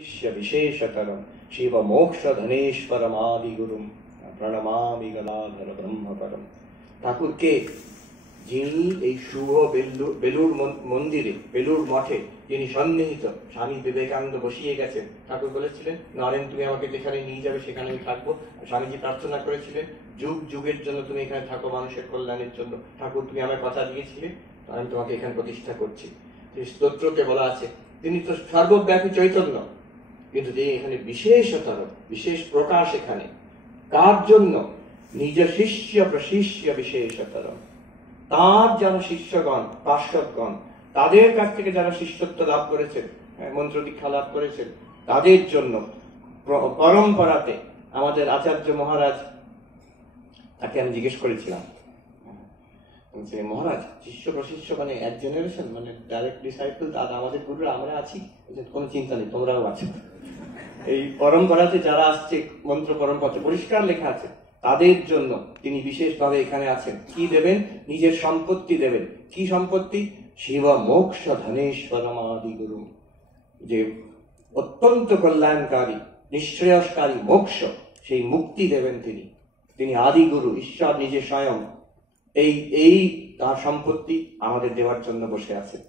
विशेषतरम शिव मोक्ष धनेश्वरमादि गुरुम প্রণমামি গদাধর ব্রহ্মপরম। ঠাকুরকে যিনি এই শুভ বেলুর মন্দিরে, বেলুর মঠে যিনি সন্নিহিত, স্বামী বিবেকানন্দ বসিয়ে গেছেন। ঠাকুর বলেছিলেন, নরেন তুমি আমাকে যেখানে নিয়ে যাবে সেখানে আমি থাকবো। স্বামীজি প্রার্থনা করেছিলেন, যুগ যুগের জন্য তুমি এখানে থাকো, মানুষের কল্যাণের জন্য। ঠাকুর তুমি আমায় কথা দিয়েছিলে, আমি তোমাকে এখানে প্রতিষ্ঠা করছি। স্তোত্রতে বলা আছে তিনি তো সর্বব্যাপী চৈতন্য, কিন্তু তিনি এখানে বিশেষতর বিশেষ প্রকাশ এখানে কার জন্য? নিজ শিষ্য প্রশিষ্য বিশেষতর। তার যারা শিষ্যগণ, পার্শ্বদগণ, তাদের কাছ থেকে যারা শিষ্যত্ব লাভ করেছেন, মন্ত্র দীক্ষা লাভ করেছেন, তাদের জন্য পরম্পরাতে আমাদের আচার্য মহারাজ, তাকে আমি জিজ্ঞেস করেছিলাম, মহারাজ শিষ্য প্রশিষ্য মানে এক জেনারেশন, মানে ডাইরেক্ট ডিসাইপল, আর আমাদের গুরুরা আমরা আছি, কোনো চিন্তা নেই, তোমরাও আছো। এই পরম্পরাতে যারা আসছে, মন্ত্র পরম্পরাতে পরিষ্কার লেখা আছে, তাদের জন্য তিনি বিশেষভাবে এখানে আছেন। কি দেবেন? নিজের সম্পত্তি দেবেন। কি সম্পত্তি? শিব মোক্ষ ধনেশ্বরমাদি গুরু, যে অত্যন্ত কল্যাণকারী, নিঃশ্রেয়সকারী মোক্ষ, সেই মুক্তি দেবেন তিনি। তিনি আদি গুরু, ঈশ্বর নিজে স্বয়ং। এই তার সম্পত্তি আমাদের দেওয়ার জন্য বসে আছেন।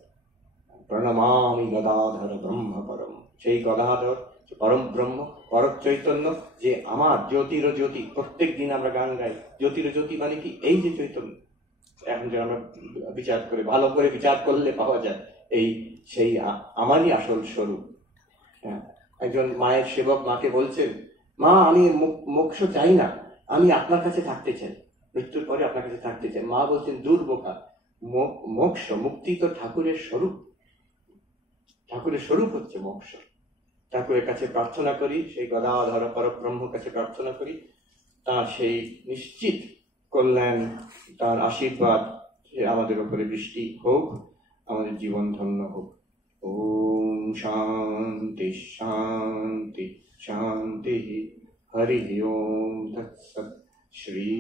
প্রণমামি গদাধর ব্রহ্ম পরম। সেই গদাধর পরম ব্রহ্ম, পরম চৈতন্য, যে আমার জ্যোতির জ্যোতি। প্রত্যেক দিন আমরা গান গাই, জ্যোতির জ্যোতি মানে কি? এই যে চৈতন্য, এখন যে আমরা বিচার করে, ভালো করে বিচার করলে পাওয়া যায়, এই সেই আমারই আসল স্বরূপ। একজন মায়ের সেবক মাকে বলছেন, মা আমি মোক্ষ চাই না, আমি আপনার কাছে থাকতে চাই, মৃত্যুর পরে আপনার কাছে থাকতে চাই। মা বলছেন, দূর বোকা, মোক্ষ, মুক্তি তো ঠাকুরের স্বরূপ। ঠাকুরের স্বরূপ হচ্ছে মোক্ষ। ঠাকুরের কাছে প্রার্থনা করি, সেই গদাধর পরব্রহ্মর কাছে প্রার্থনা করি, তার সেই নিশ্চিত কল্যাণ, তার আশীর্বাদ আমাদের উপরে বৃষ্টি হোক, আমাদের জীবন ধন্য হোক। ওম শান্তি শান্তি শান্তি। হরি ওম তৎসৎ। শ্রী